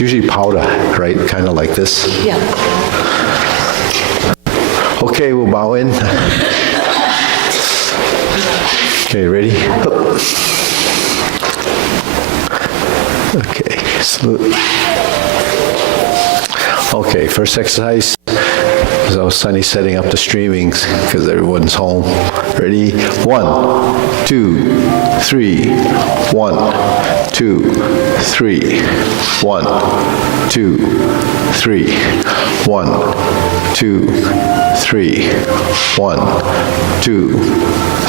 It's usually powder, right? Kind of like this. Yeah. Okay, we'll bow in. Okay, ready? Okay, smooth. Okay, first exercise. Because I was sunny setting up the streamings because everyone's home. Ready? 1, 2, 3. 1, 2, 3. 1, 2, 3. 1, 2, 3. 1, 2,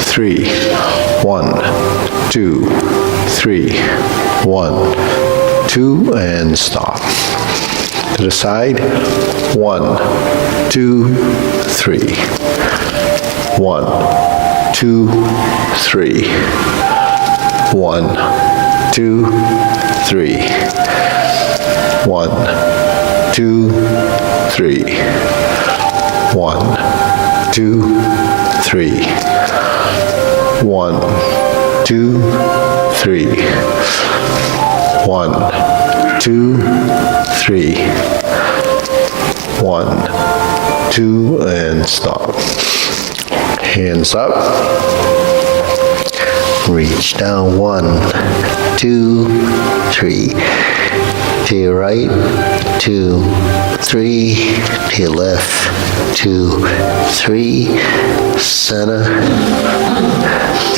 3. 1, 2, 3. 1, 2, and stop. To the side. 1, 2, 3. 1, 2, 3. 1, 2, 3. 1, 2, 3. 1, 2, 3. 1, 2, 3. 1, 2, 3. 1, 2, and stop. Hands up. Reach down. 1, 2, 3. To your right. 2, 3. To your left. 2, 3. Center.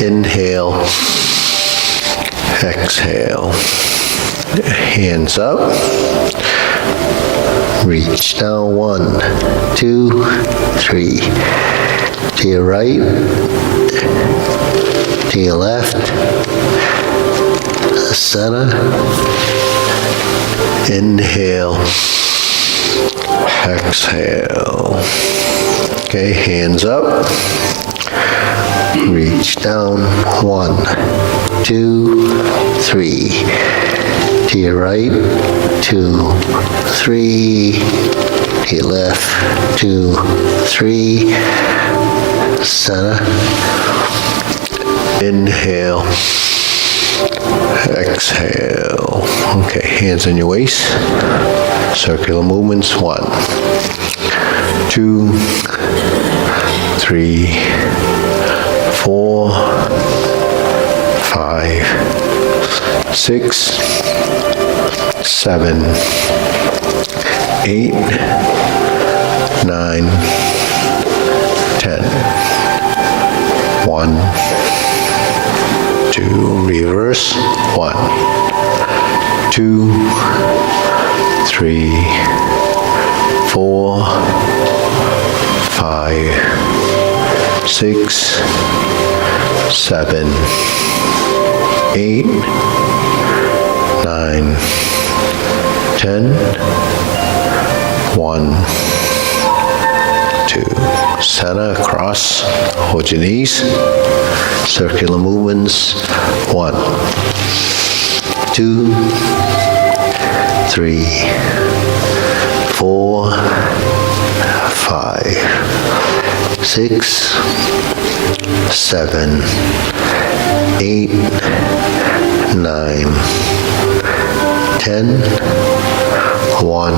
Inhale. Exhale. Hands up. Reach down. 1, 2, 3. To your right. To your left. Center. Inhale. Exhale. Okay, hands up. Reach down. 1, 2, 3. To your right. 2, 3. To your left. 2, 3. Center. Inhale. Exhale. Okay, hands on your waist. Circular movements. 1, 2, 3, 4, 5, 6, 7, 8, 9, 10. 1, 2, reverse. 1, 2, 3, 4, 5, 6, 7, 8, 9, 10. 1, 2. Center, cross, hold your knees. Circular movements. 1, 2, 3, 4, 5, 6, 7, 8, 9, 10. 1,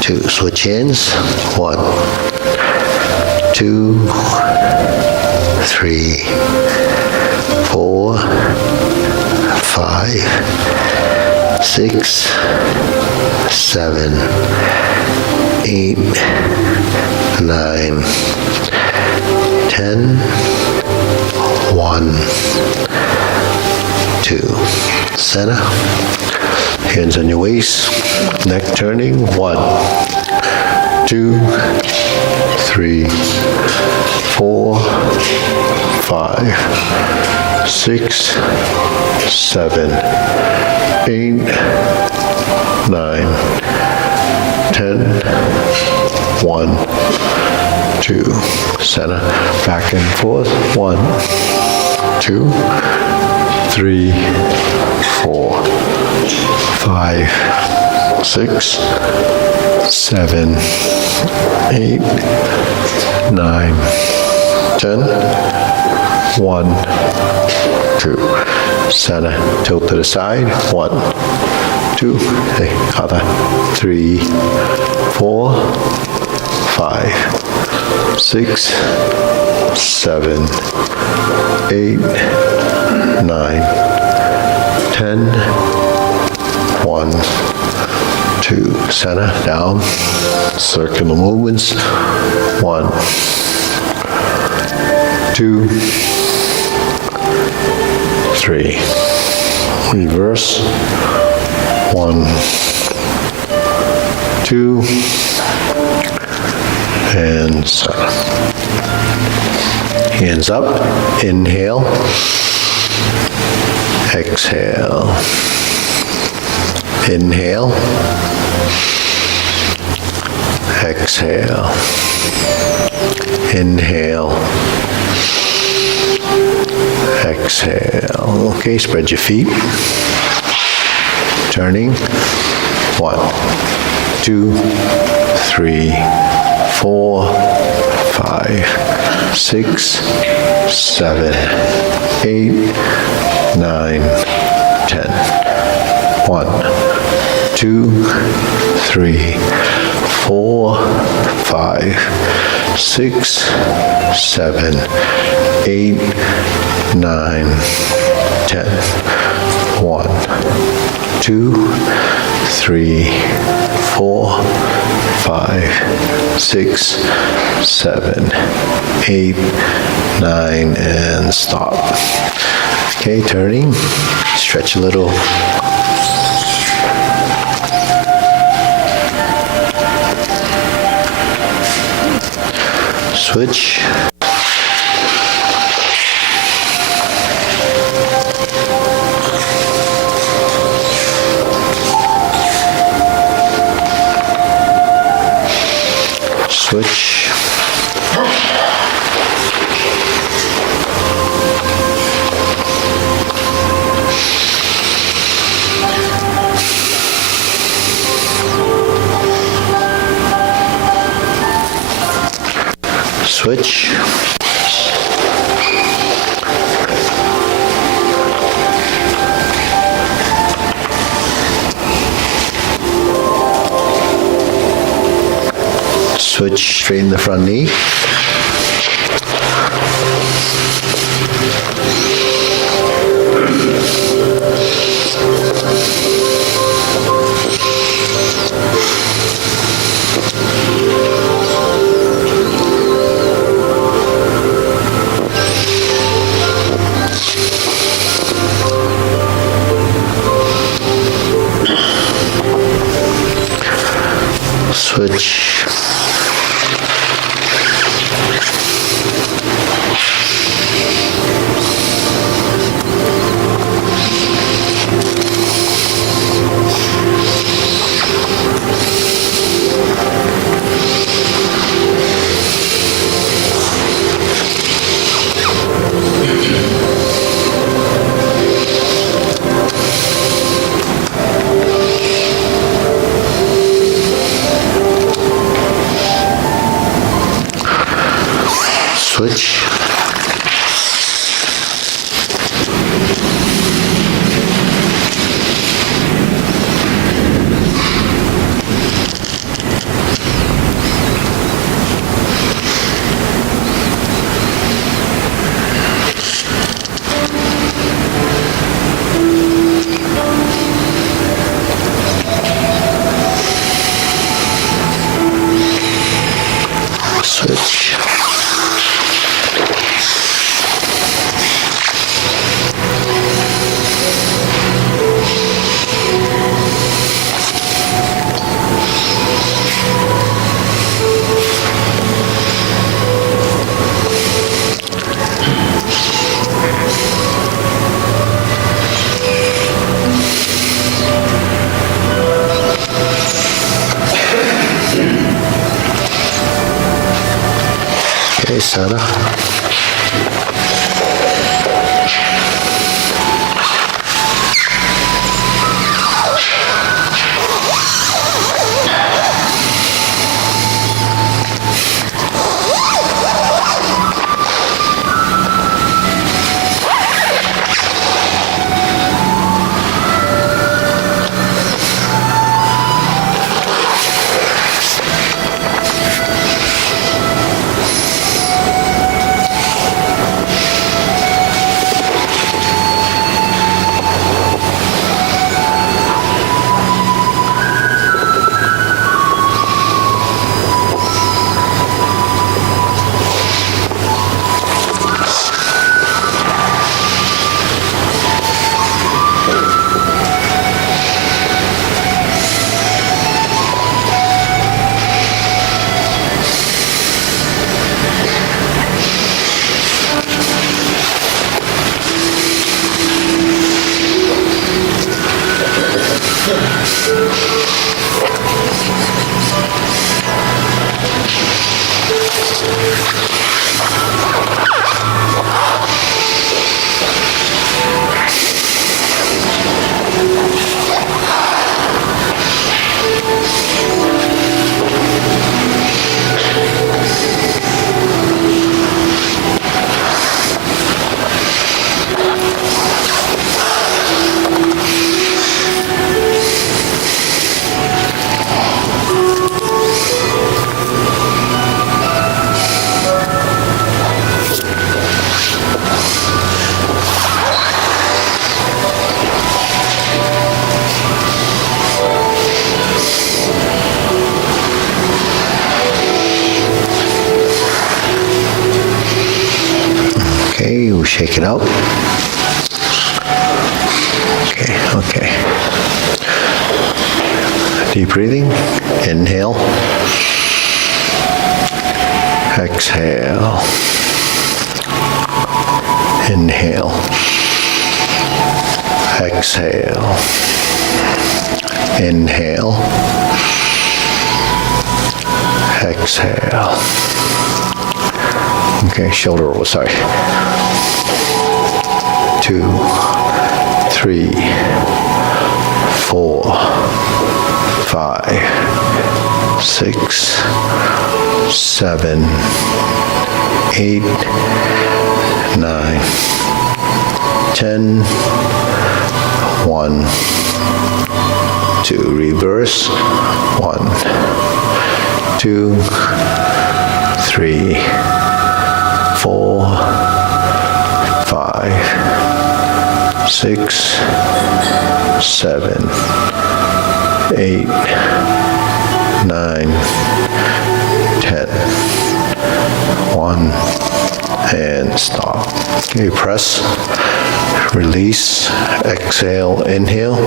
2. Switch hands. 1, 2, 3, 4, 5, 6, 7, 8, 9, 10. 1, 2. Center. Hands on your waist. Neck turning. 1, 2, 3, 4, 5, 6, 7, 8, 9, 10. 1, 2. Center. Back and forth. 1, 2, 3, 4, 5, 6, 7, 8, 9, 10. 1, 2. Center. Tilt to the side. 1, 2, other, 3, 4, 5, 6, 7, 8, 9, 10, 1, 2, center, down, circular movements, 1, 2, 3, reverse, 1, 2, and center. Hands up, inhale, exhale, inhale, exhale, inhale, exhale. Okay, spread your feet. Turning. 1, 2, 3, 4, 5, 6, 7, 8, 9, 10. 1, 2, 3, 4, 5, 6, 7, 8, 9, 10. 1, 2, 3, 4, 5, 6, 7, 8, 9, and stop. Okay, turning. Stretch a little. Switch. Switch. Switch. Switch, straighten the front knee. Switch. Switch. Switch. Okay, center. Okay, we'll shake it out. Okay. Deep breathing. Inhale. Exhale. Inhale. Exhale. Inhale. Exhale. Okay, shoulder roll, sorry. 2, 3, 4, 5, 6, 7, 8, 9, 10, 1, 2, reverse, 1, 2, 3, 4, 5, 6, 7, 8, 9, 10. 1, and stop. Okay, press, release, exhale, inhale.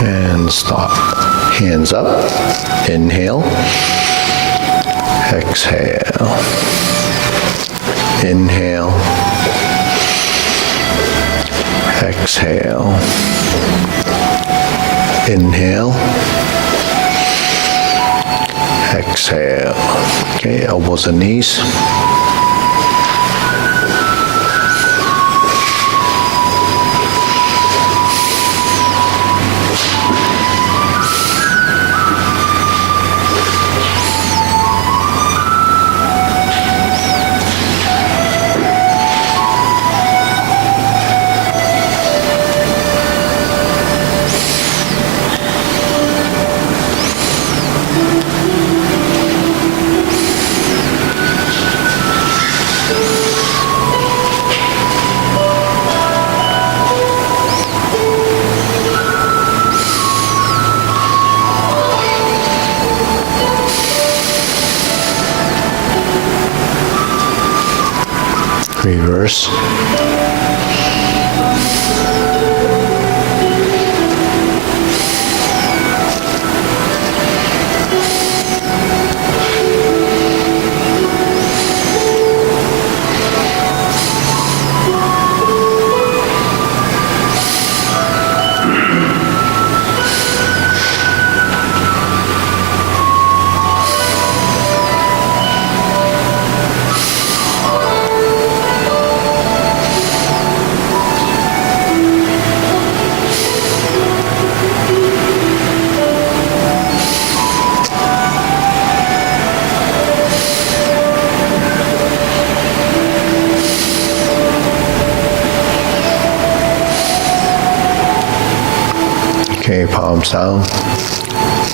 And stop. Hands up. Inhale. Exhale. Inhale. Exhale. Inhale. Exhale. Okay, elbows and knees. Reverse. Okay, palms down.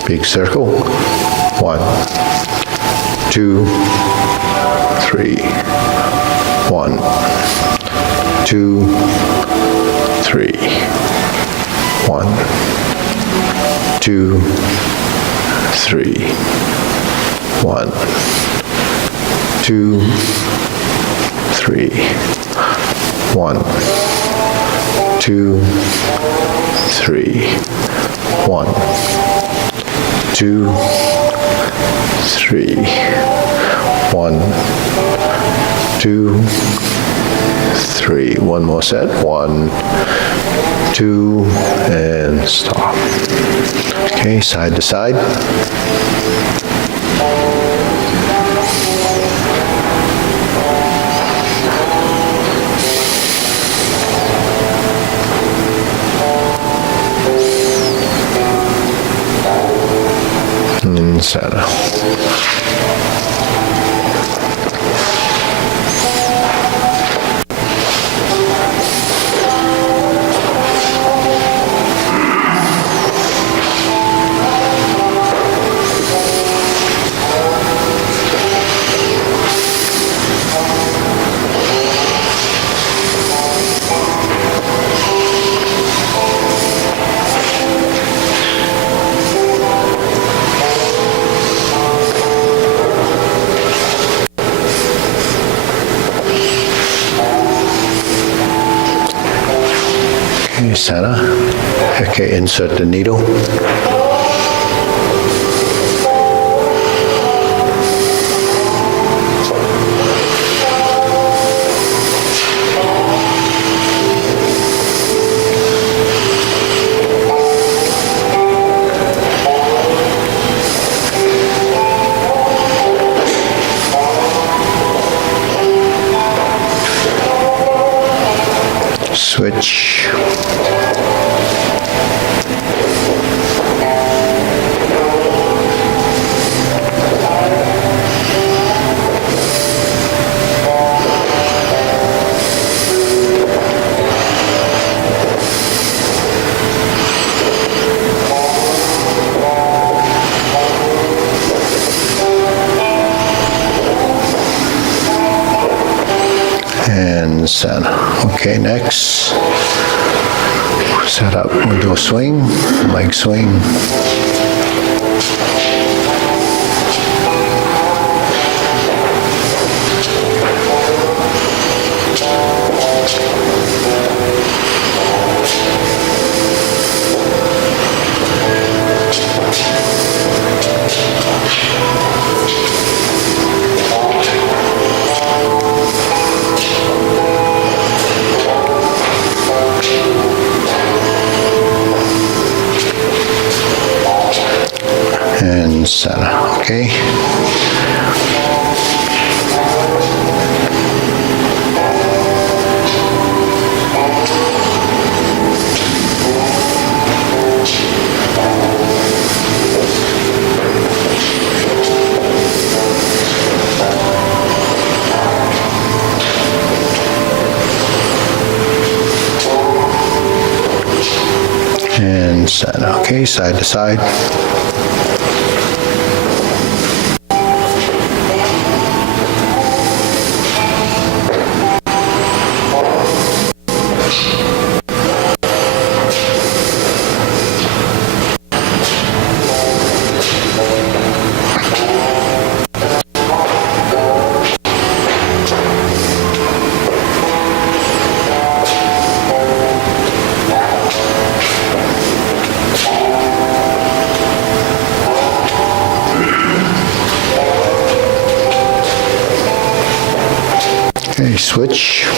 Big circle. 1, 2, 3. 1, 2, 3. 1, 2, 3. 1, 2, 3. 1, 2, 3. 1, 2, 3. 1, 2, 3. One more set. 1, 2, and stop. Okay, side to side. And center. Okay, center. Okay, insert the needle. Switch. And center. Okay, next. Set up, we'll do a swing, leg swing. And center, okay? And center, okay, side to side. Okay, switch.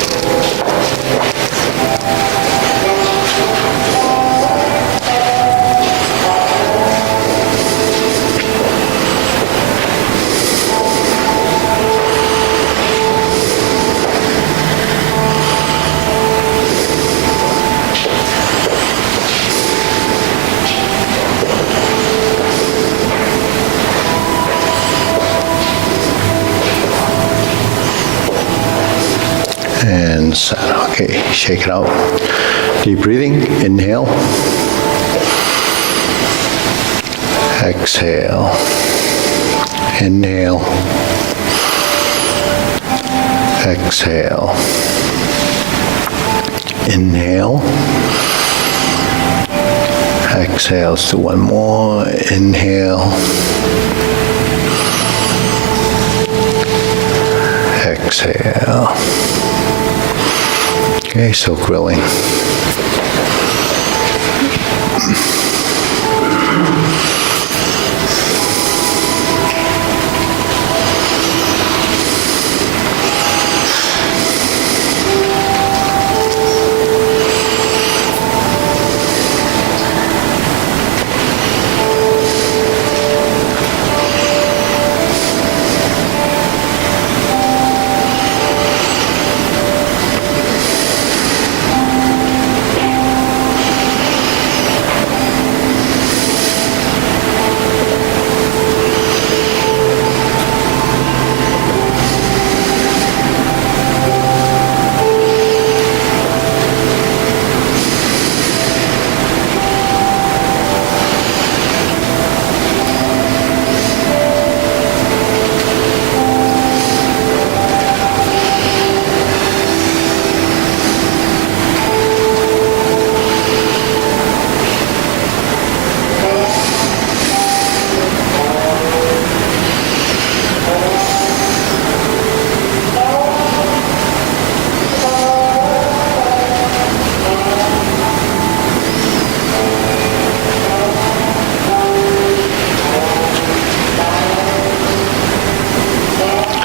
And set. Okay, shake it out. Deep breathing, inhale. Exhale. Inhale. Exhale. Inhale. Exhale. Let's do one more. Inhale. Exhale. Okay, so grilling.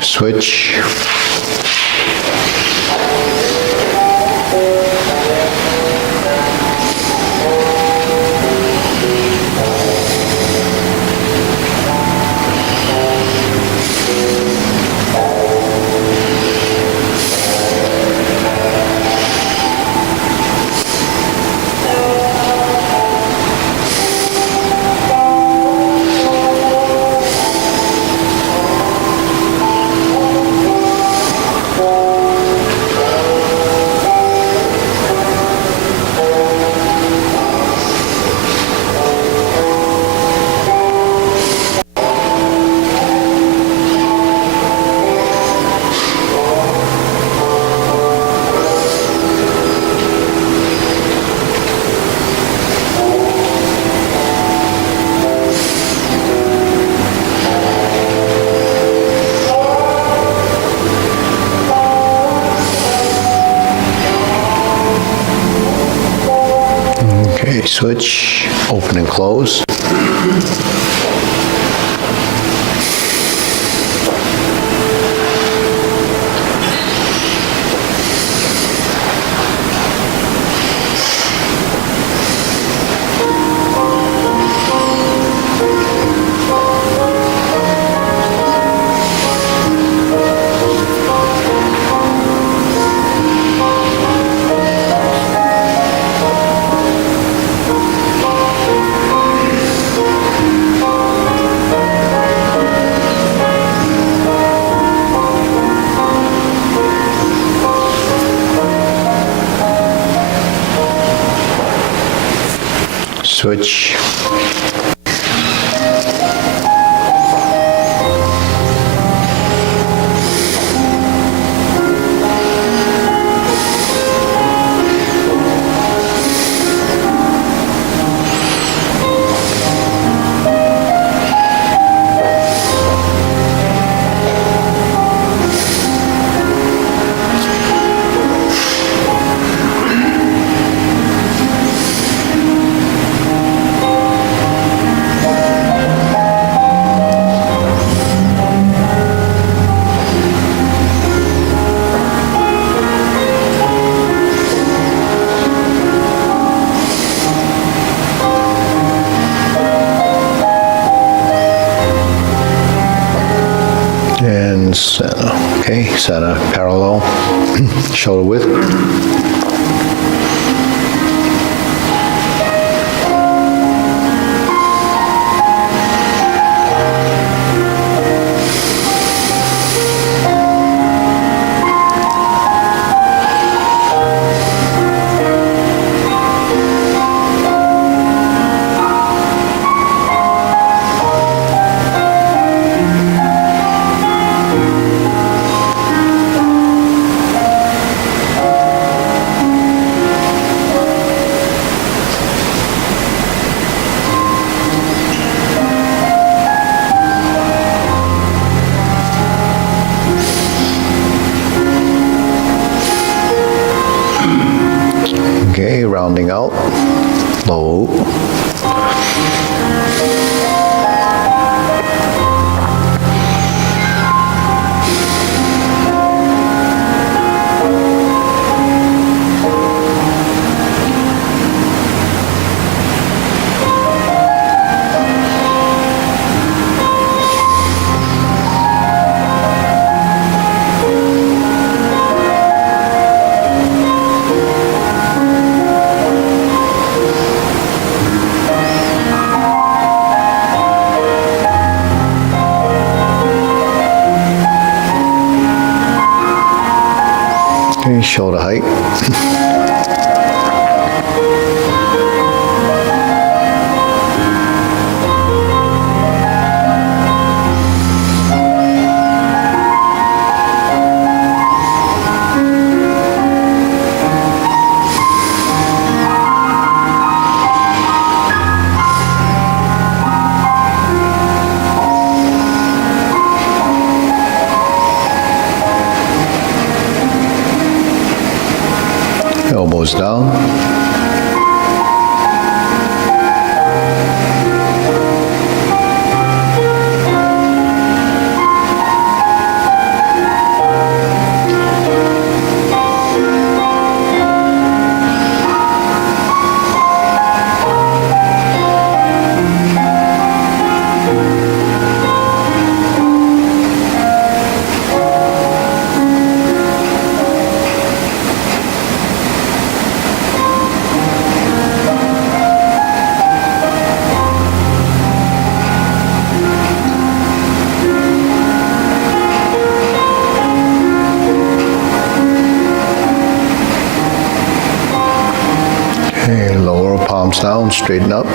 Switch. Okay, switch, open and close. Switch. And center. Okay, center parallel, shoulder width. rounding out, low. Okay, shoulder height. Elbows down. Okay, lower palms down, straighten up.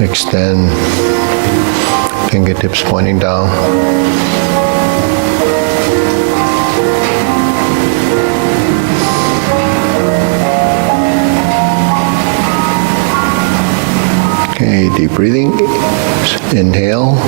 Extend, fingertips pointing down. Okay, deep breathing. Inhale.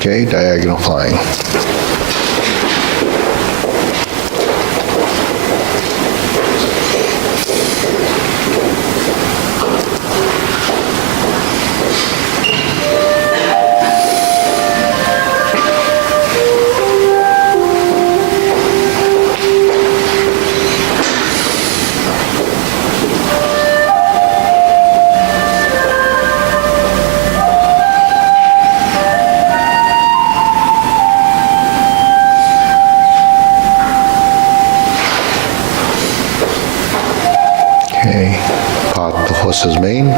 Okay, diagonal flying. Okay, part the horse's mane.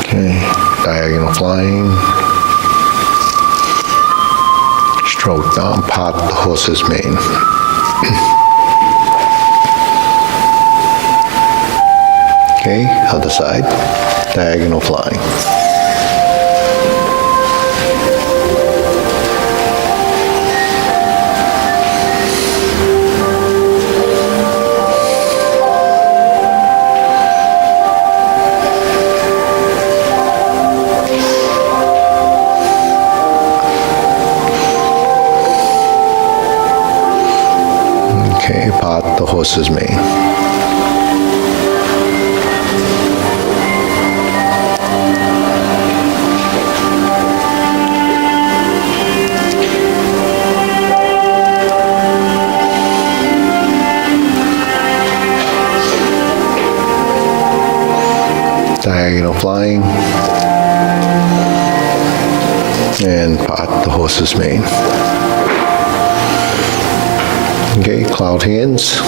Okay, diagonal flying. Stroke down, part the horse's mane. Okay, other side, diagonal flying. Okay, part the horse's mane. and part the horse's mane. Okay, cloud hands.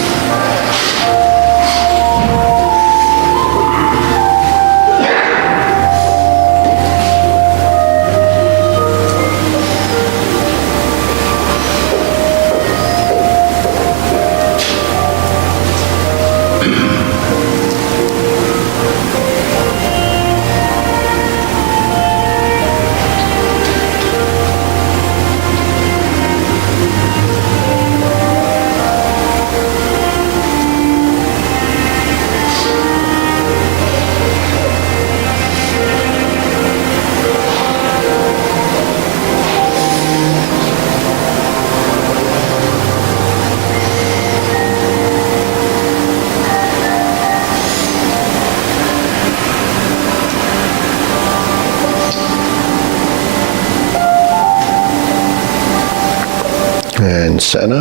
And center,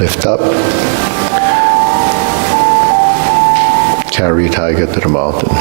lift up, carry tiger to the mountain.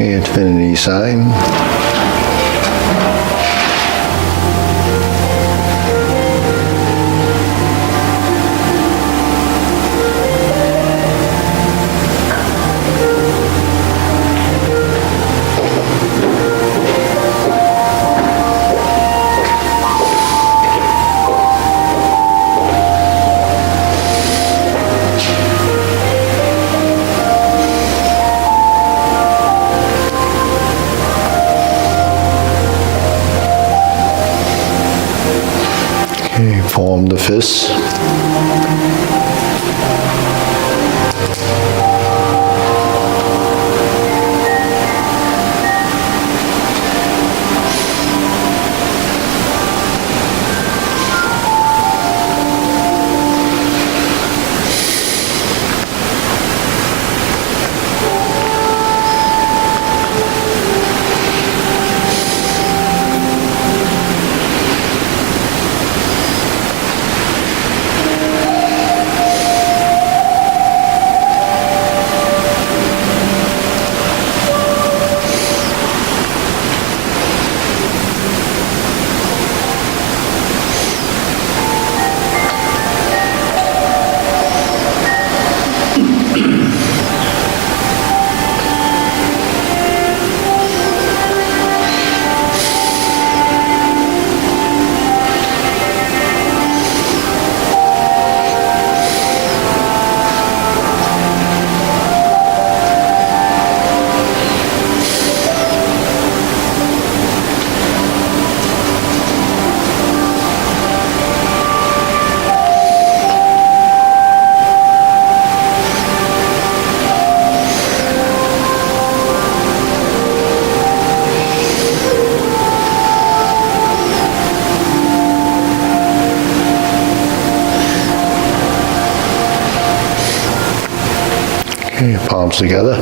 Okay, infinity sign. Okay, form the fist. Okay, palms together.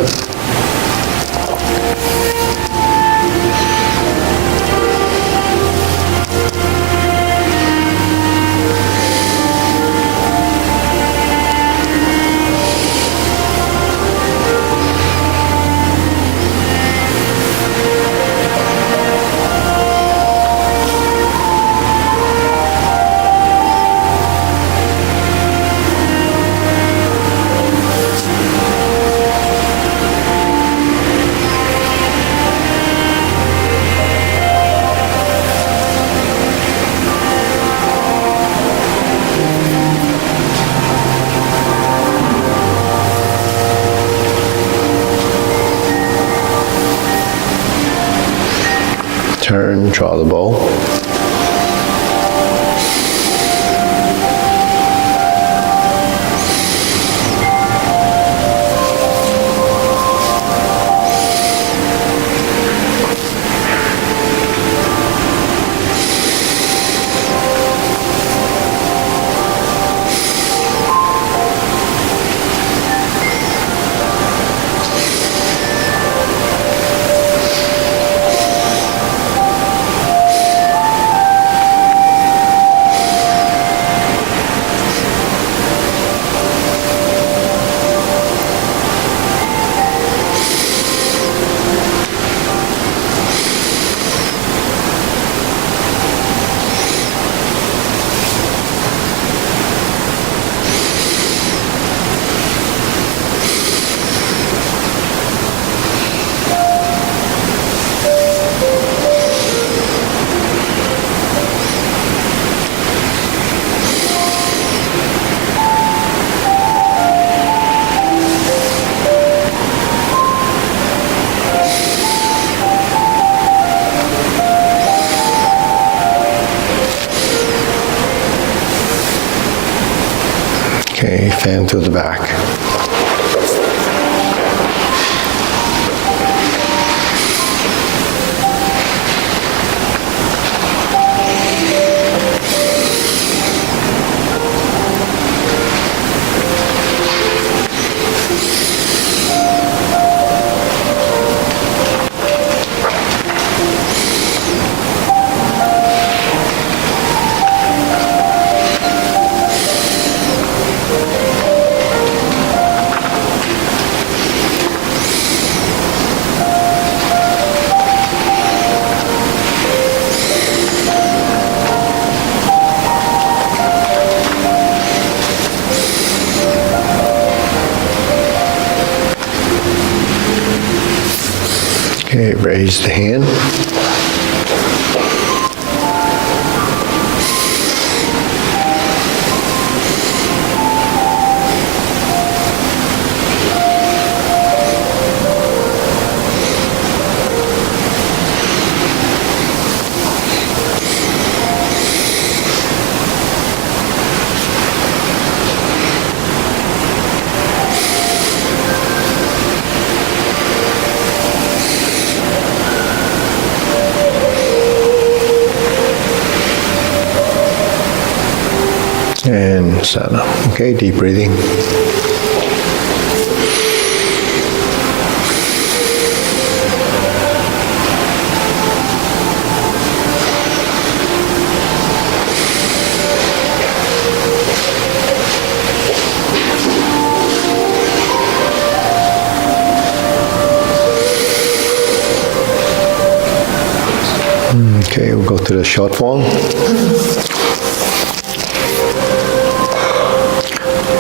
Turn, draw the bow. Okay, fan to the back. Okay, raise the hand. And sana. Okay, deep breathing. Okay, we'll go to the short form.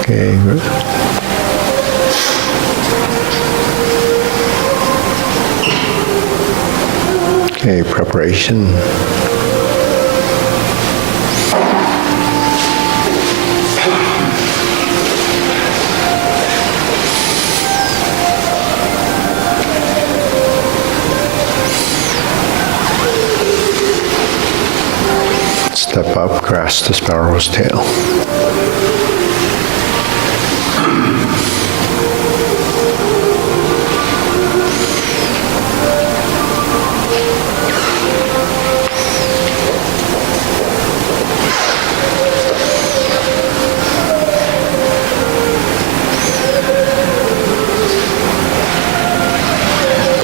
Okay, good. Okay, preparation. Step up, grasp the sparrow's tail.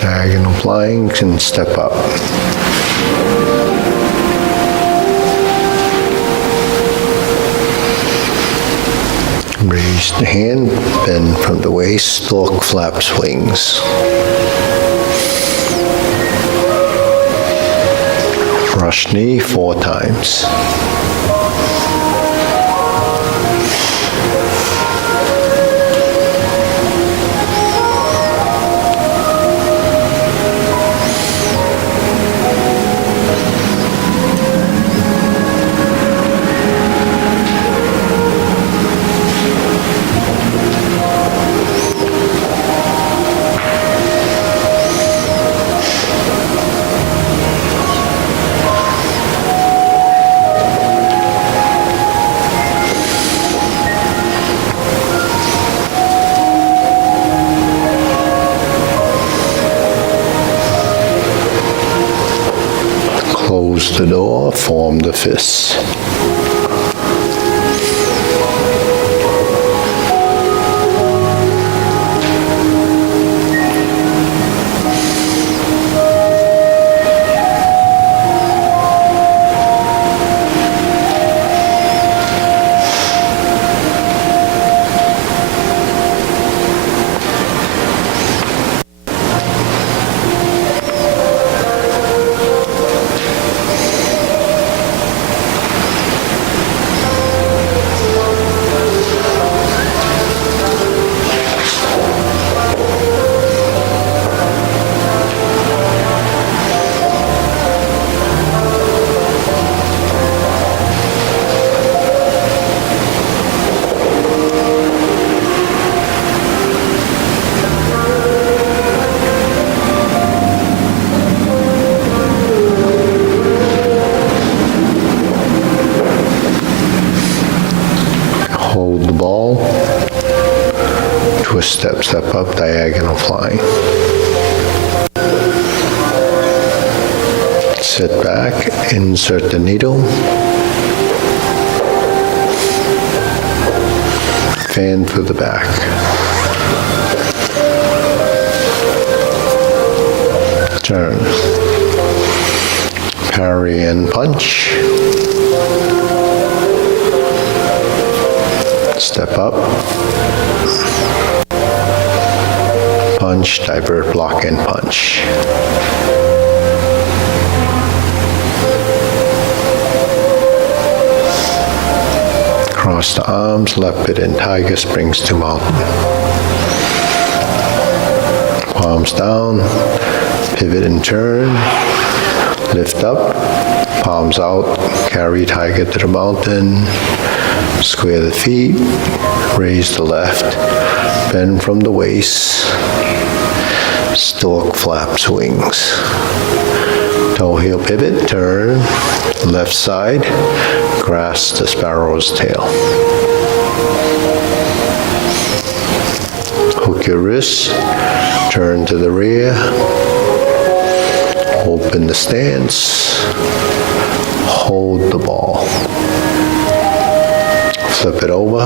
Diagonal planks and step up. Raise the hand, bend from the waist, stork flaps wings. Brush knee 4 times. Close the door, form the fists. Step up, diagonal flying. Sit back, insert the needle. Fan through the back. Turn. Parry and punch. Step up. Punch, divert, block, and punch. Cross the arms, left bit in tiger, springs to mountain. Palms down, pivot and turn, lift up, palms out, carry tiger to the mountain, square the feet, raise the left, bend from the waist, stork flaps wings. Toe heel pivot, turn, left side, grasp the sparrow's tail. Hook your wrists, turn to the rear, open the stance, hold the ball. Flip it over,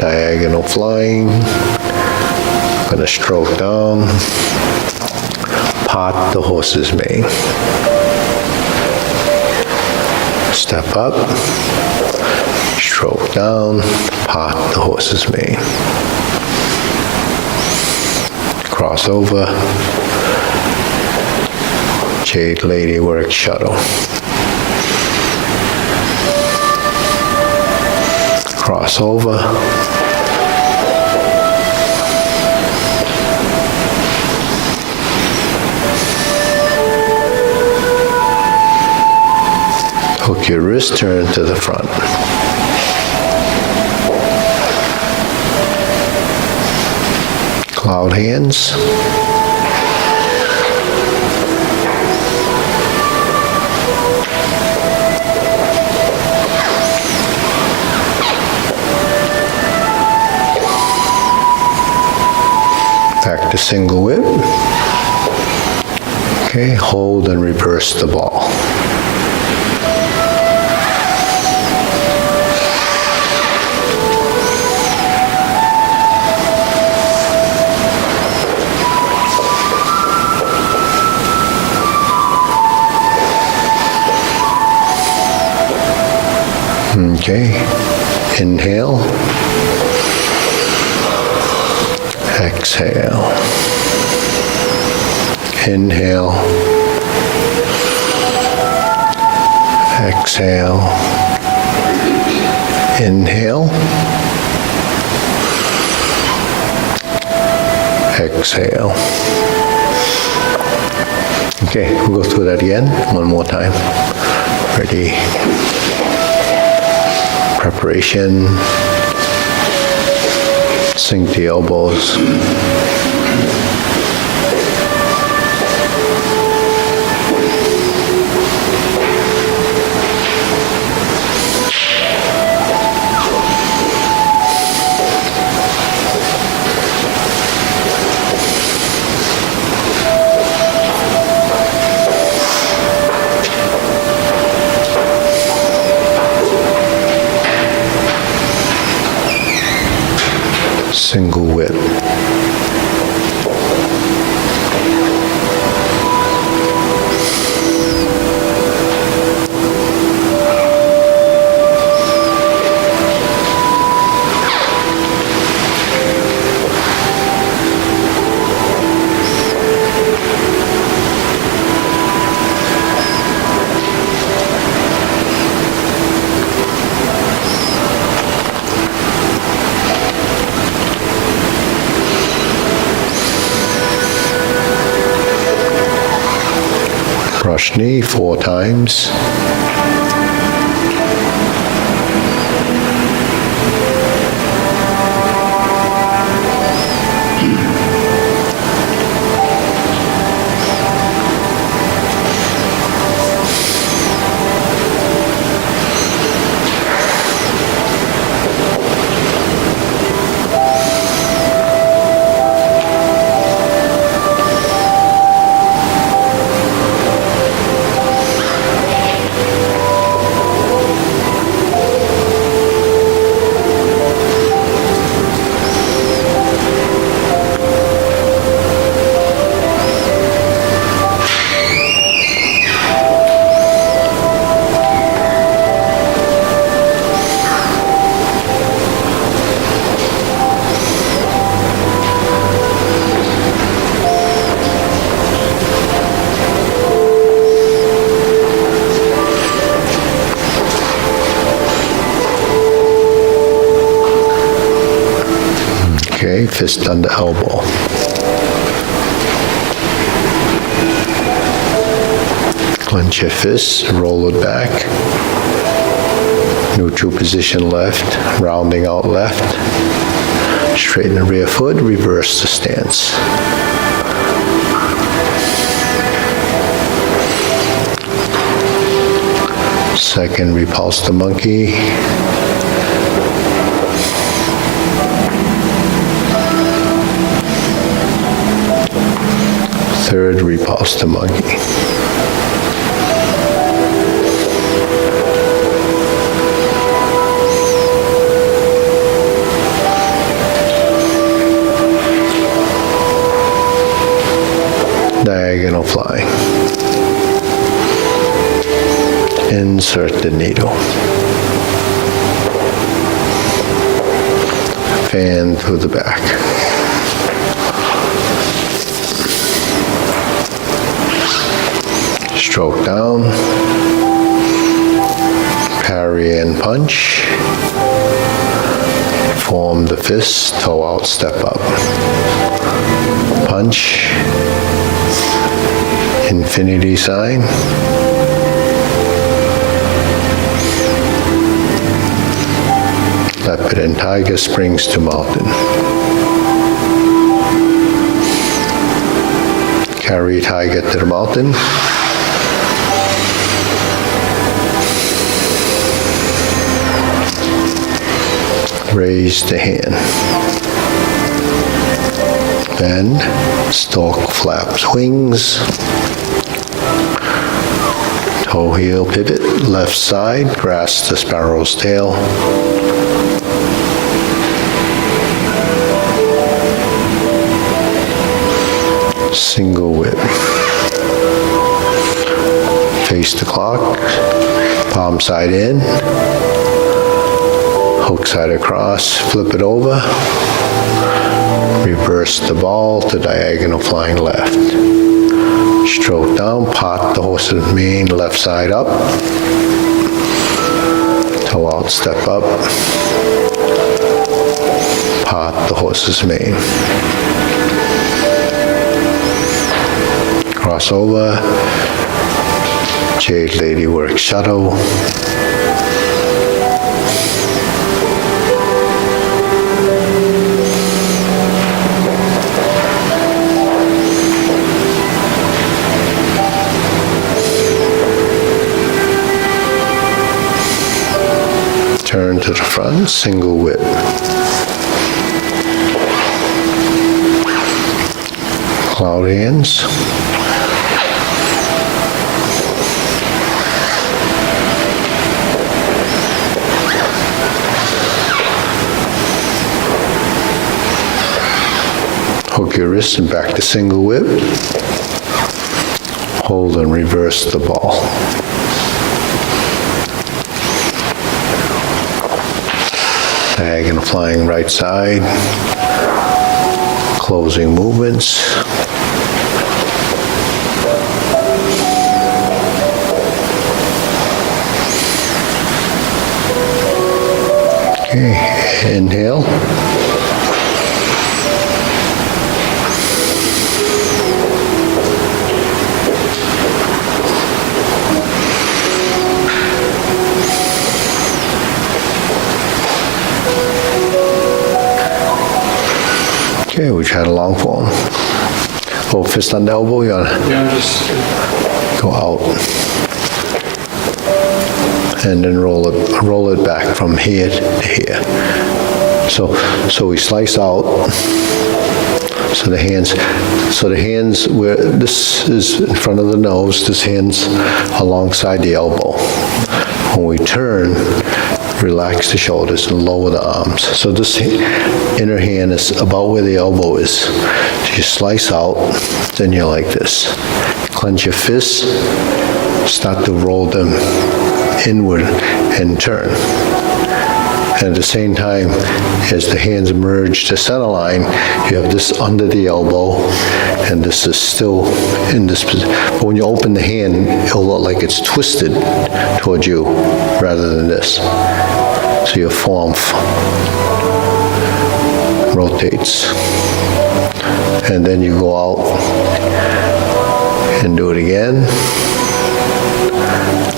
diagonal flying, gonna stroke down, part the horse's mane. Step up, stroke down, part the horse's mane. Cross over, Jade Lady work shuttle. Cross over, hook your wrist, turn to the front. Cloud hands. Back to single whip. Okay, hold and reverse the ball. Okay, inhale, exhale, inhale, exhale, inhale, exhale. Okay, we'll go through that again, one more time. Ready? Preparation, sink the elbows. Single whip. Brush knee 4 times. fist under elbow. Clench your fist, roll it back. Neutral position left, rounding out left. Straighten the rear foot, reverse the stance. Second, repulse the monkey. Third, repulse the monkey. Diagonal flying. Insert the needle. Fan through the back. Stroke down. Parry and punch. Form the fist, toe out, step up. Punch. Infinity sign. Leopard and tiger, springs to mountain. Carry tiger to the mountain. Raise the hand. Bend, stalk flaps wings. Toe heel pivot, left side, grasp the sparrow's tail. Single whip. Face the clock, palm side in, hook side across, flip it over, reverse the ball to diagonal flying left. Stroke down, pot the horse's mane, left side up, toe out, step up, pot the horse's mane. Cross over, Jade Lady work shuttle. Turn to the front, single whip. Cloud hands. Hook your wrist and back to single whip. Hold and reverse the ball. Diagonal flying right side. Closing movements. Okay, inhale. Okay, we tried a long form. Hold fist on the elbow, you wanna go out. And then roll it back from here to here. So we slice out. So the hands where this is in front of the nose, this hand's alongside the elbow. When we turn, relax the shoulders and lower the arms. So this inner hand is about where the elbow is. So you slice out, then you're like this. Clench your fists, start to roll them inward and turn. And at the same time, as the hands merge to center line, you have this under the elbow, and this is still in this position. But when you open the hand, it'll look like it's twisted towards you rather than this. So you form rotates. And then you go out and do it again.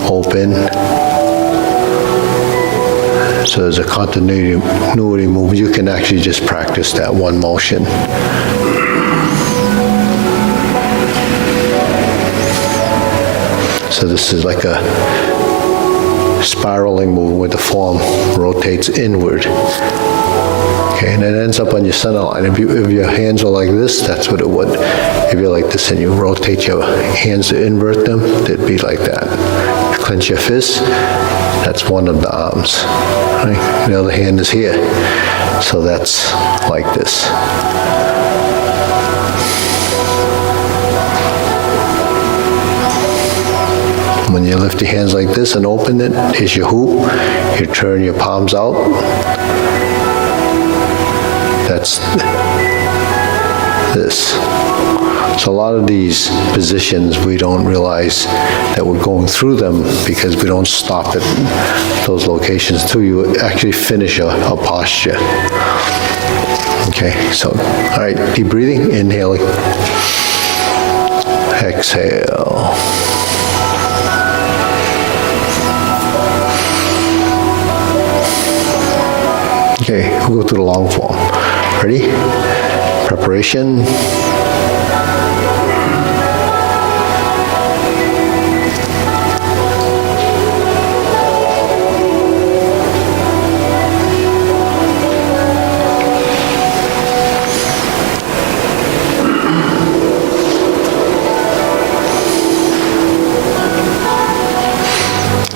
Open. So there's a continuity movement. You can actually just practice that one motion. So this is like a spiraling movement where the form rotates inward. Okay, and it ends up on your center line. If your hands are like this, that's what it would. If you're like this and you rotate your hands to invert them, it'd be like that. You clench your fist, that's one of the arms. Right? The other hand is here. So that's like this. When you lift your hands like this and open it, here's your hoop. You turn your palms out. That's this. So a lot of these positions, we don't realize that we're going through them because we don't stop at those locations until you actually finish a posture. Okay, so, all right, deep breathing, inhaling. Exhale. Okay, we'll go to the long form. Ready? Preparation.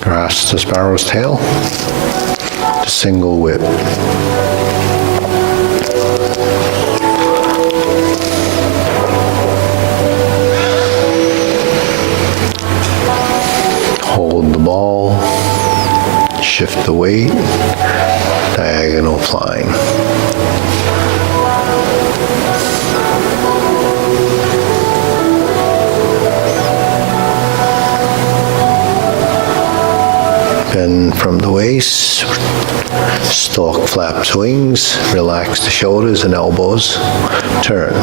Grasp the sparrow's tail. The single whip. Hold the ball, shift the weight, diagonal flying. Bend from the waist, stalk flaps wings, relax the shoulders and elbows, turn.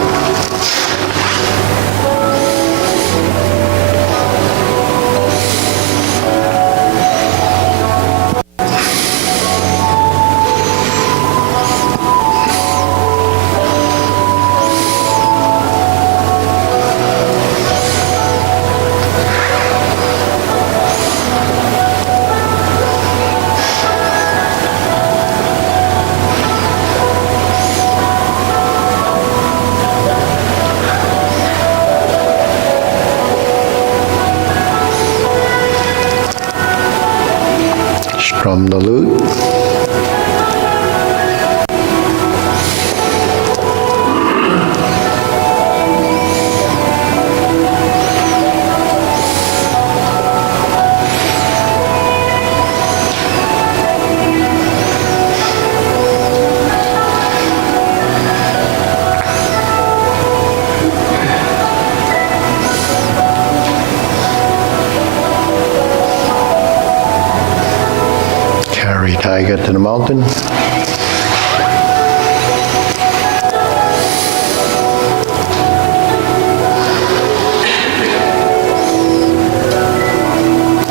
Strum the lute. Tiger to the mountain.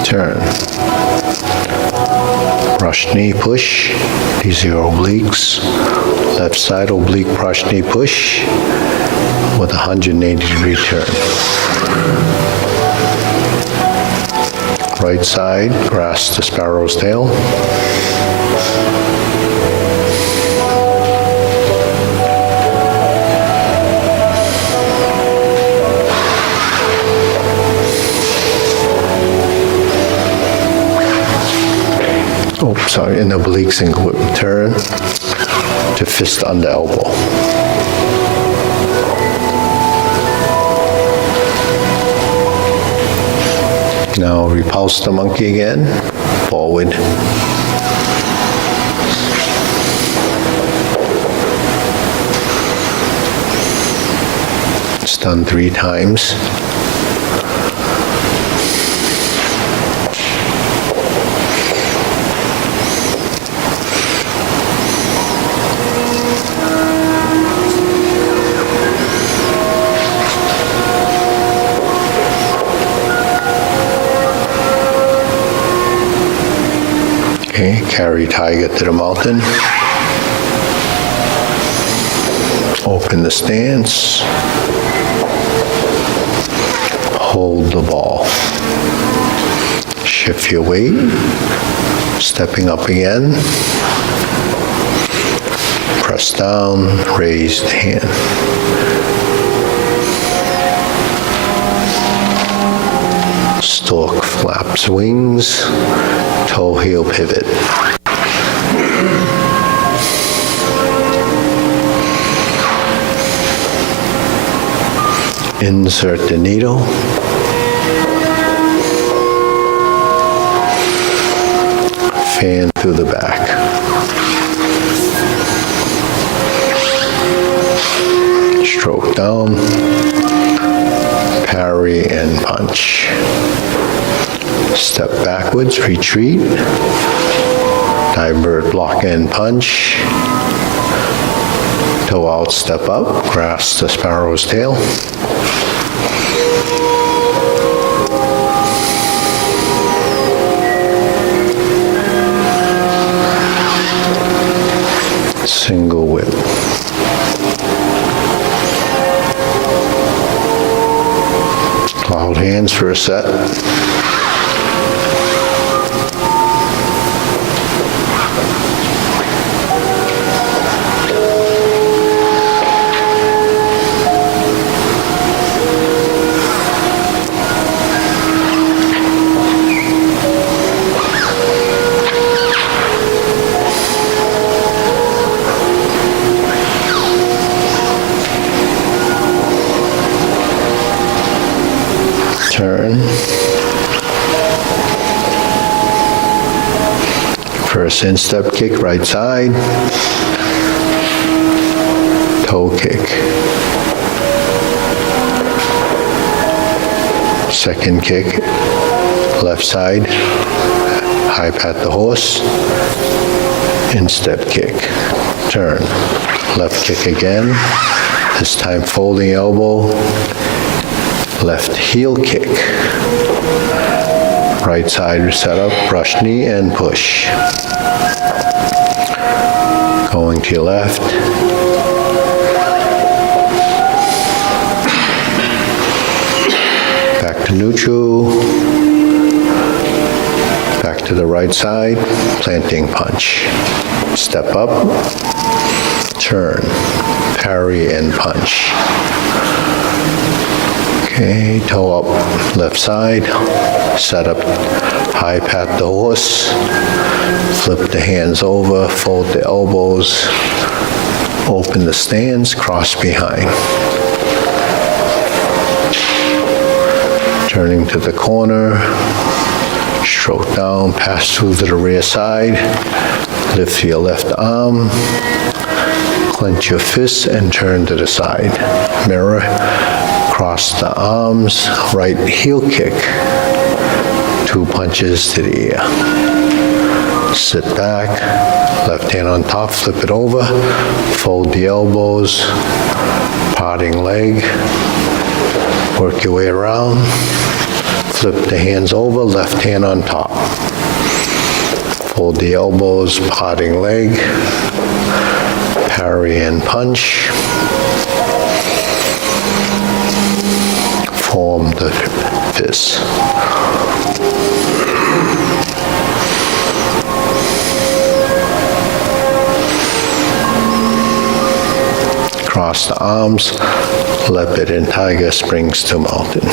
Turn. Rush knee push. These are your obliques. Left side oblique rush knee push with a 180-degree turn. Right side, grasp the sparrow's tail. An oblique single whip turn to fist under elbow. Now repulse the monkey again, forward. It's done 3 times. Carry tiger to the mountain. Open the stance. Hold the ball. Shift your weight. Stepping up again. Press down, raised hand. Stork flaps wings, toe heel pivot. Insert the needle. Fan through the back. Stroke down, parry and punch. Step backwards, retreat. Divert, block and punch. Toe out, step up, grasp the sparrow's tail. Single whip. Cloud hands for a set. Turn. First instep kick, right side. Toe kick. Second kick, left side. High pat the horse. Instep kick. Turn. Left kick again. This time folding elbow. Left heel kick. Right side set up, brush knee and push. Going to your left. Back to neutral. Back to the right side, planting punch. Step up, turn, parry and punch. Okay, toe up, left side, set up, high pat the horse, flip the hands over, fold the elbows, open the stance, cross behind. Turning to the corner, stroke down, pass through to the rear side, lift your left arm, clench your fists and turn to the side. Mirror. Cross the arms, right heel kick, 2 punches to the ear. Sit back, left hand on top, flip it over, fold the elbows, parting leg, work your way around, flip the hands over, left hand on top. Fold the elbows, parting leg, parry and punch. Form the fist. Cross the arms, leopard and tiger springs to mountain.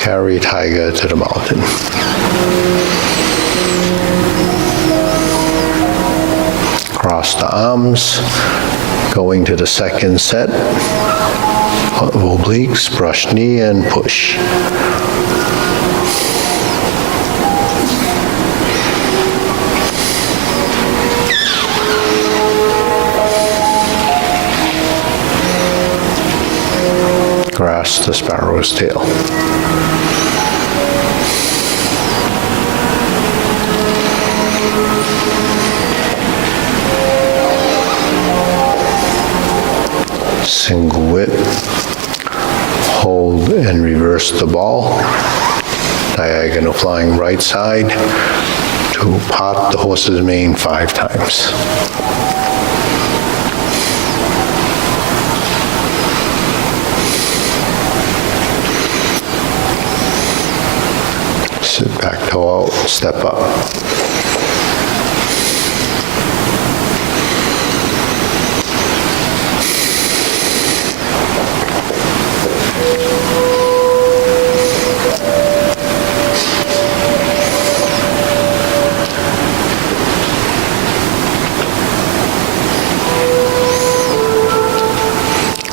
Carry tiger to the mountain. Cross the arms, going to the second set. Obliques, brush knee and push. Grasp the sparrow's tail. Single whip. Hold and reverse the ball. diagonal flying right side to part the horse's mane 5 times. Sit back, toe out, step up.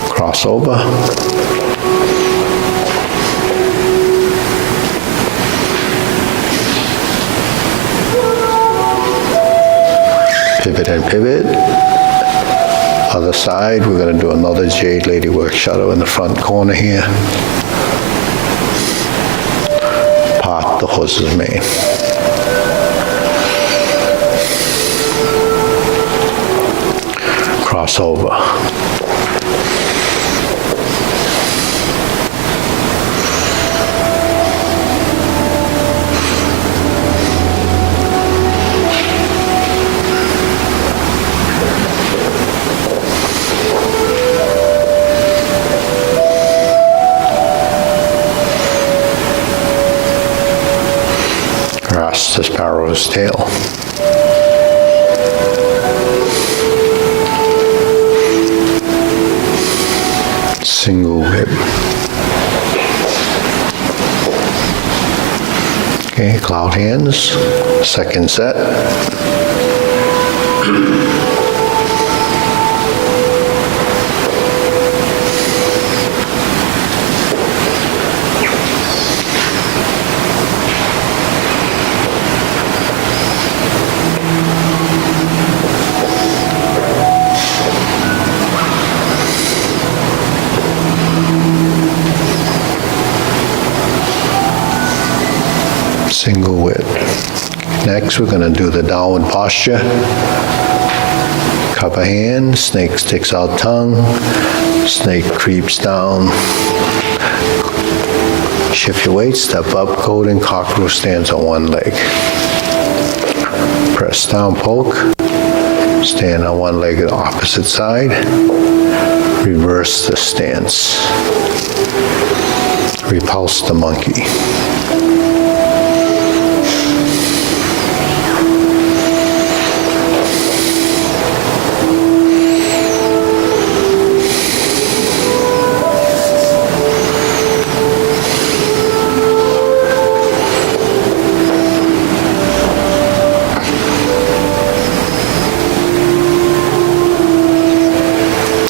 Cross over. Pivot and pivot. Other side, we're going to do another Jade Lady Work Shuttle in the front corner here. Part the horse's mane. Cross over. Grasp the sparrow's tail. Single whip. Okay, cloud hands. Second set. Single whip. Next, we're going to do the downward posture. Cover hand, snake sticks out tongue, snake creeps down. Shift your weight, step up, golden cockroach stands on one leg. Press down, poke, stand on one leg the opposite side. Reverse the stance. Repulse the monkey.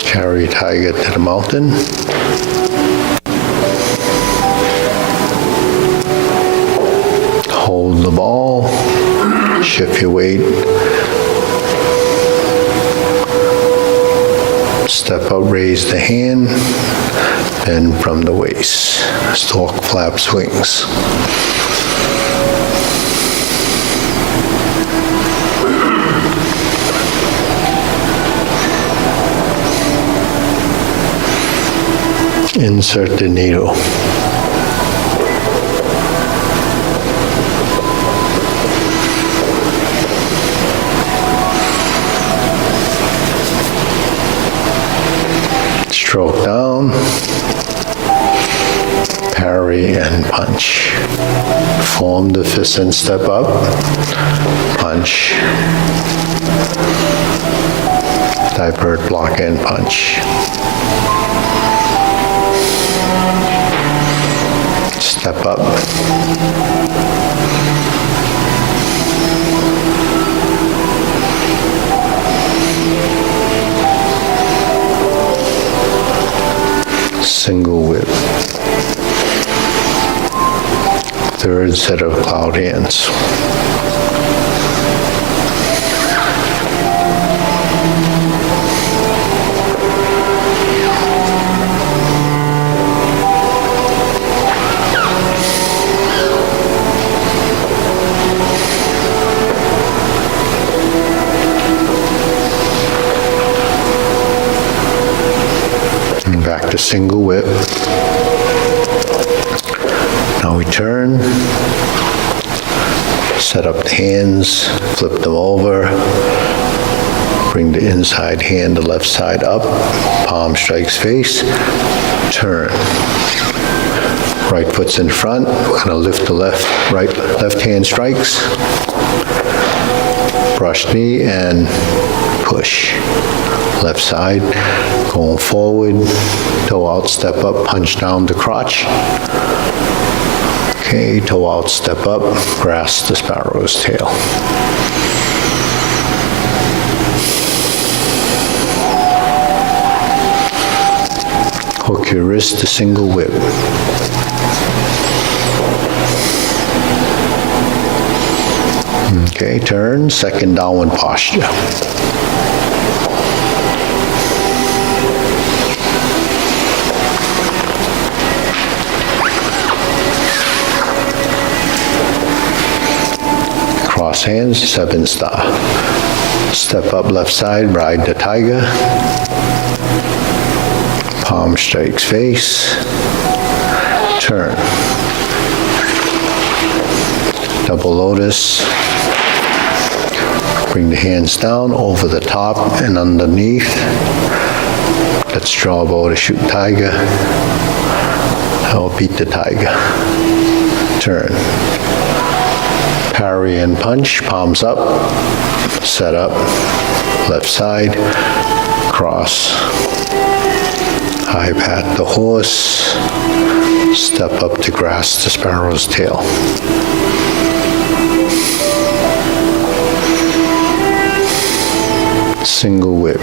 Carry tiger to the mountain. Hold the ball. Shift your weight. Step up, raise the hand. Bend from the waist. Stork flaps wings. Insert the needle. Stroke down, parry and punch. Form the fist and step up, punch. Divert, block and punch. Step up. Single whip. Third set of cloud hands. Back to single whip. Now we turn, set up the hands, flip them over, bring the inside hand, the left side up, palm strikes face, turn. Right foot's in front, we're gonna lift the left hand strikes, brush knee and push. Left side, going forward, toe out, step up, punch down the crotch. Okay, toe out, step up, grasp the sparrow's tail. Hook your wrist to single whip. Okay, turn, second downward posture. Cross hands, 7-star. Step up left side, ride the tiger. Palm strikes face. Turn. Double lotus. Bring the hands down over the top and underneath. Let's draw a bow to shoot tiger. I'll beat the tiger. Turn. Parry and punch, palms up, set up, left side, cross, high pat the horse, step up to grasp the sparrow's tail. Single whip.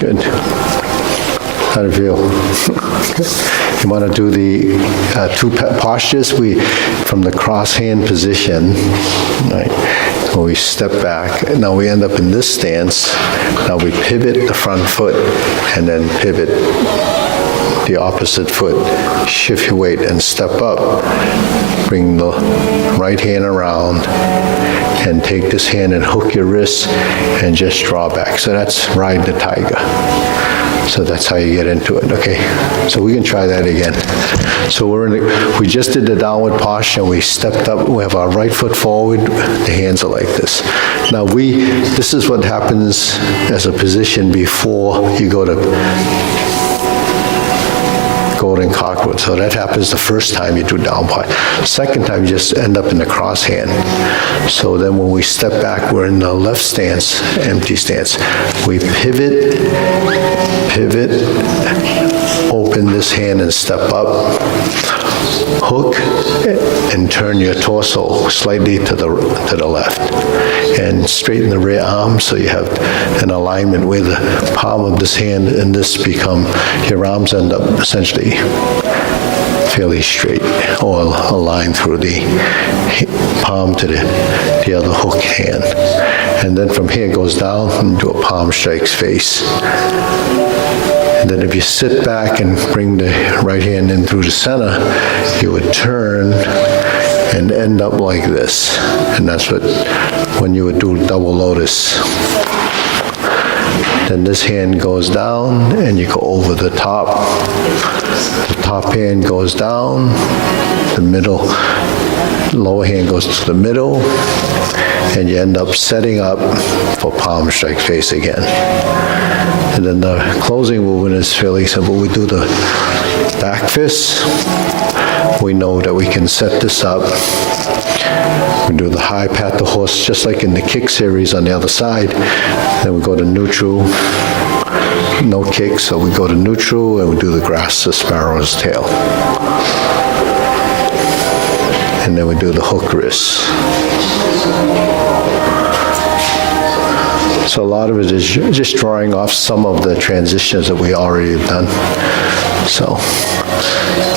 Good. How do you feel? You want to do the two postures. From the cross hand position, right? When we step back, now we end up in this stance. Now we pivot the front foot and then pivot the opposite foot. Shift your weight and step up. Bring the right hand around and take this hand and hook your wrist and just draw back. So that's ride the tiger. So that's how you get into it, okay? So we can try that again. So we just did the downward posture and we stepped up. We have our right foot forward, the hands are like this. Now this is what happens as a position before you go to golden cockroach. So that happens the first time you do down posture. Second time you just end up in the cross hand. So then when we step back, we're in the left stance, empty stance. We pivot, open this hand and step up, hook, and turn your torso slightly to the left. And straighten the rear arm so you have an alignment where the palm of this hand and this become, your arms end up essentially fairly straight or aligned through the palm to the other hook hand. And then from here it goes down and do a palm strikes face. And then if you sit back and bring the right hand in through the center, you would turn and end up like this. And that's when you would do double lotus. Then this hand goes down and you go over the top. The top hand goes down, the middle, lower hand goes to the middle, and you end up setting up for palm strike face again. And then the closing movement is fairly simple. We do the back fist. We know that we can set this up. We do the high pat the horse, just like in the kick series on the other side. Then we go to neutral, no kick, so we go to neutral and we do the grass, the sparrow's tail. And then we do the hook wrist. So a lot of it is just drawing off some of the transitions that we already have done. So,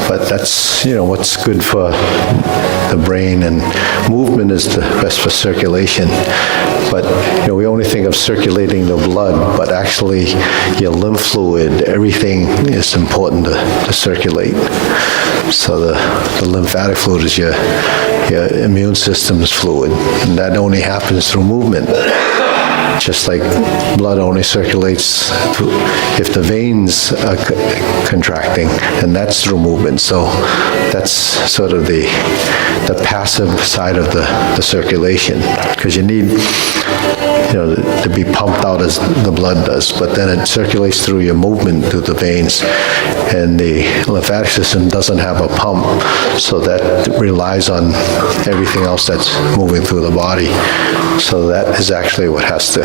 but that's, what's good for the brain, and movement is the best for circulation. But, we only think of circulating the blood, but actually your lymph fluid, everything is important to circulate. So the lymphatic fluid is your immune system's fluid, and that only happens through movement. Just like blood only circulates if the veins are contracting, and that's through movement. So that's sort of the passive side of the circulation, because you need to be pumped out as the blood does, but then it circulates through your movement through the veins, and the lymphatic system doesn't have a pump, so that relies on everything else that's moving through the body. So that is actually what has to.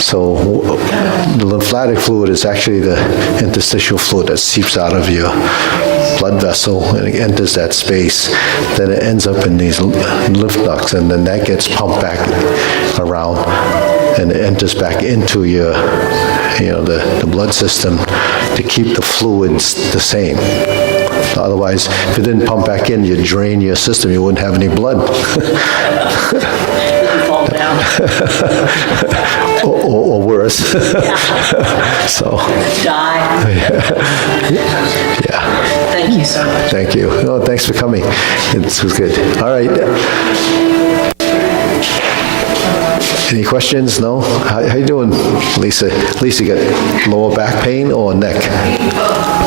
So the lymphatic fluid is actually the interstitial fluid that seeps out of your blood vessel and it enters that space. Then it ends up in these lymph ducts, and then that gets pumped back around and it enters back into your, the blood system to keep the fluids the same. Otherwise, if it didn't pump back in, you'd drain your system, you wouldn't have any blood. or worse. So. Die. Yeah. Thank you so much. Thank you. Oh, thanks for coming. This was good. All right. Any questions? No? How you doing, Lisa? Lisa, you got lower back pain or neck?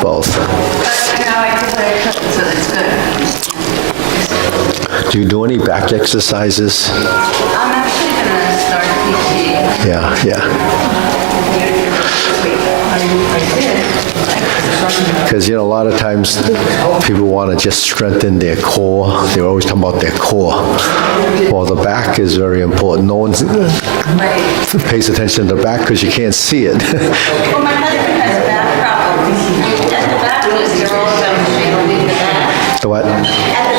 Both. So it's good. Do you do any back exercises? I'm actually going to start PT. Yeah. Because, a lot of times people want to just strengthen their core. They're always talking about their core. Well, the back is very important. No one pays attention to the back because you can't see it. Well, my husband has back problems. At the Baptist, they're all about straightening the back. The what? At the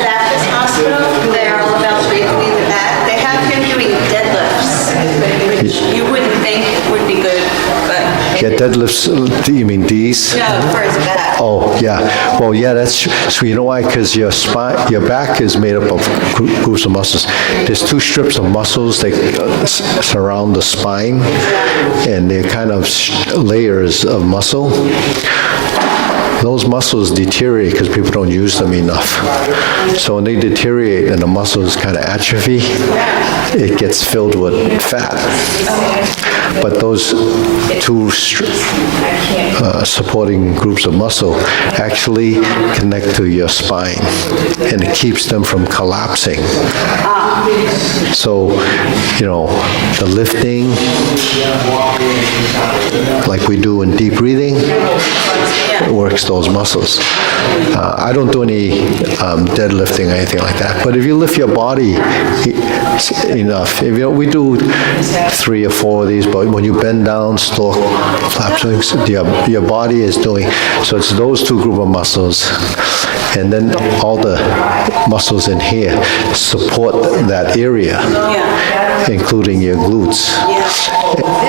Baptist hospital, they're all about straightening the back. They have him doing deadlifts, which you wouldn't think would be good, but... Yeah, deadlifts, you mean D's? No, for his back. Oh, yeah. Well, yeah, that's, so you know why? Because your spine, your back is made up of groups of muscles. There's two strips of muscles that surround the spine, and they're kind of layers of muscle. Those muscles deteriorate because people don't use them enough. So when they deteriorate and the muscles kind of atrophy, it gets filled with fat. But those two supporting groups of muscle actually connect to your spine, and it keeps them from collapsing. So, the lifting, like we do in deep breathing, it works those muscles. I don't do any deadlifting or anything like that, but if you lift your body enough, we do 3 or 4 of these, but when you bend down, stalk, flaps, your body is doing, so it's those two group of muscles, and then all the muscles in here support that area, including your glutes.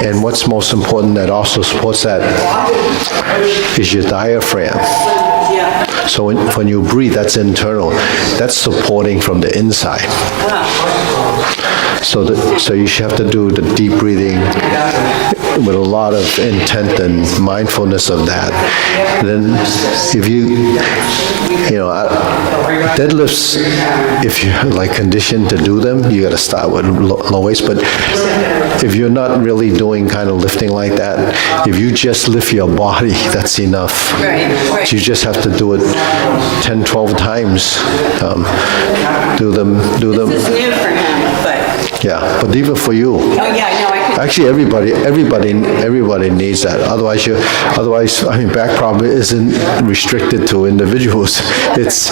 And what's most important that also supports that is your diaphragm. So when you breathe, that's internal. That's supporting from the inside. So you should have to do the deep breathing with a lot of intent and mindfulness of that. And then if deadlifts, if you're like conditioned to do them, you got to start with low weights. But if you're not really doing kind of lifting like that, if you just lift your body, that's enough. Right. You just have to do it 10, 12 times. Do them. This is new for him, but... Yeah, but even for you. Oh, yeah, no, I Actually, everybody needs that. Otherwise, I mean, back problem isn't restricted to individuals. It's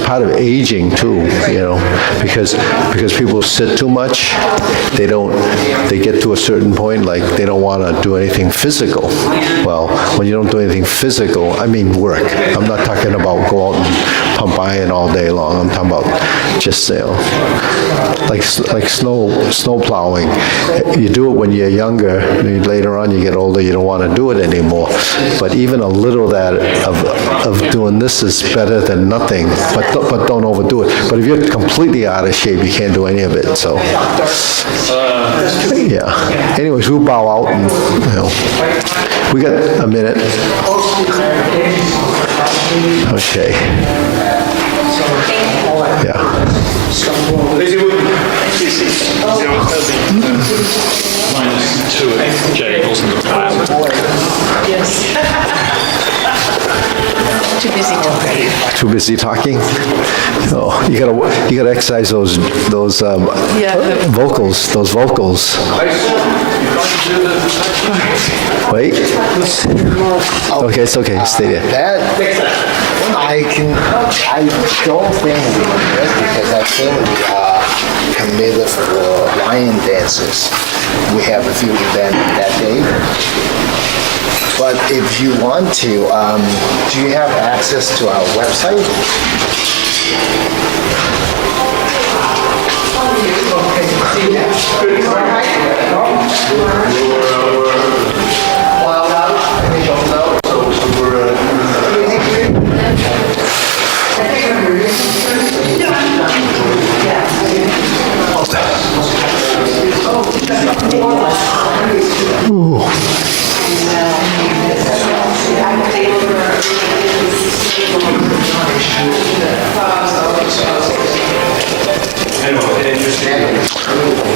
part of aging too, because people sit too much. They get to a certain point, like they don't want to do anything physical. Well, when you don't do anything physical, I mean work. I'm not talking about go out and pump iron all day long. I'm talking about just, like snow plowing. You do it when you're younger, and later on you get older, you don't want to do it anymore. But even a little of doing this is better than nothing, but don't overdo it. But if you're completely out of shape, you can't do any of it, so. Yeah. Anyways, we'll bow out and, we got a minute. Okay. Yeah. -2 J wasn't the plan. Yes. Too busy talking. Too busy talking? Oh, you gotta exercise those vocals. Wait. Okay, it's okay. Stay there. That, I don't think we can do it because I think we are committed for lion dances. We have a few events that day. But if you want to, do you have access to our website?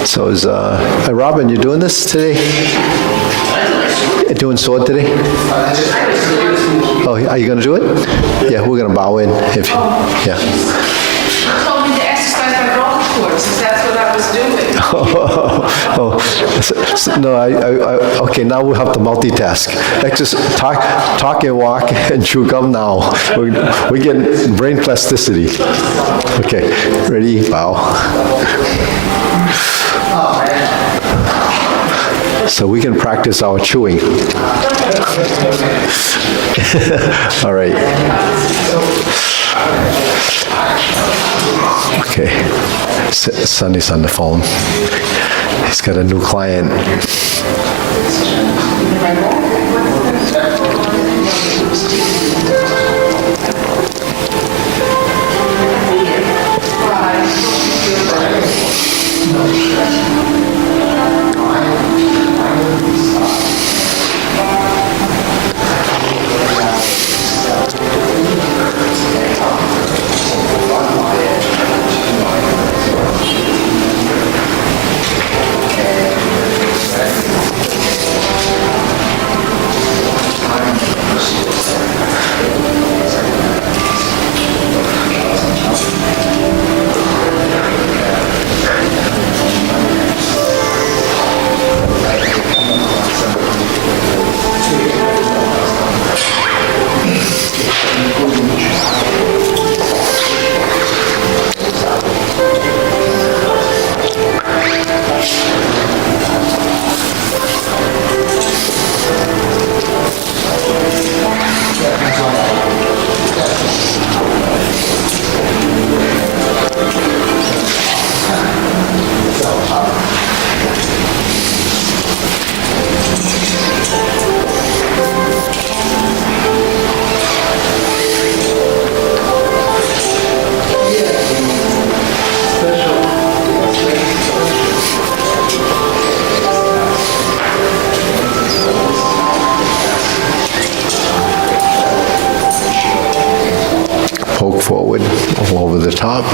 So is, Robin, you doing this today? Doing sword today? Oh, are you gonna do it? Yeah, we're gonna bow in if, yeah. Told me to exercise my vocal cords, that's what I was doing. No, okay, now we'll have to multitask. Talk and walk and chew gum now. We're getting brain plasticity. Okay, ready, bow. So we can practice our chewing. All right. Okay. Sonny's on the phone. He's got a new client. Poke forward, over the top.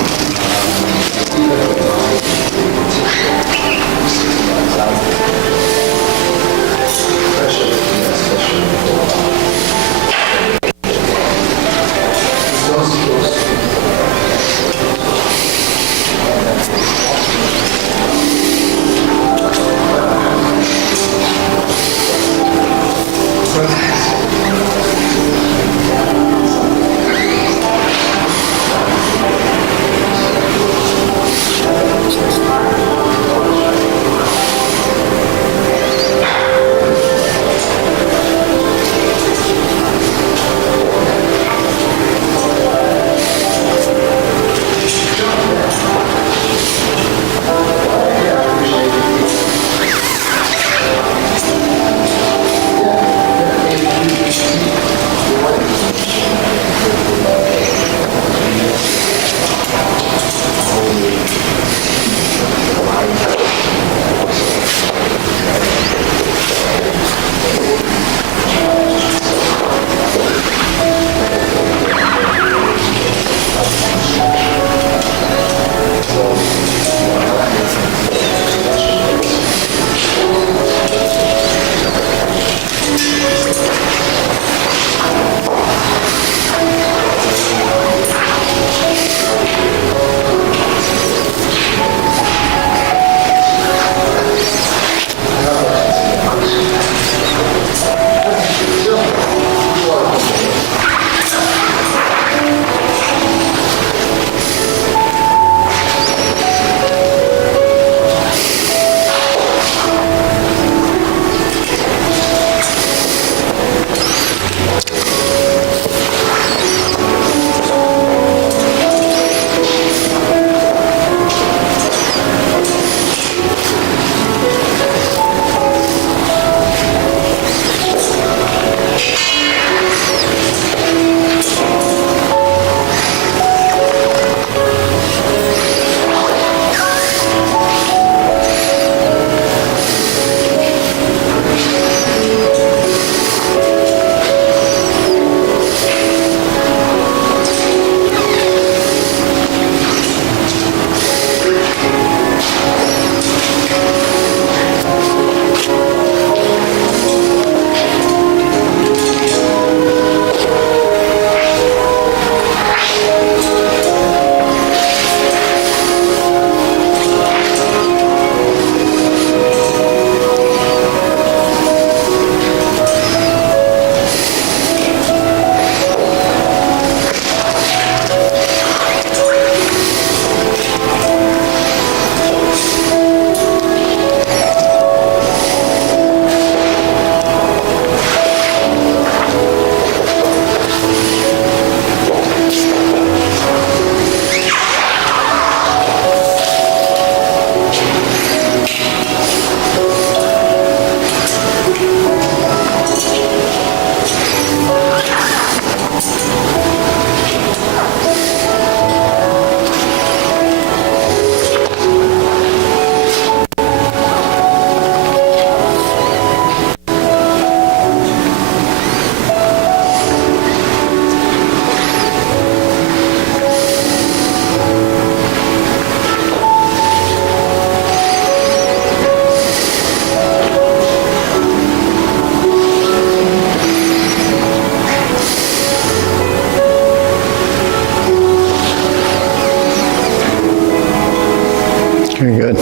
Very good.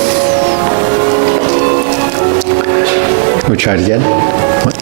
We try it again? What?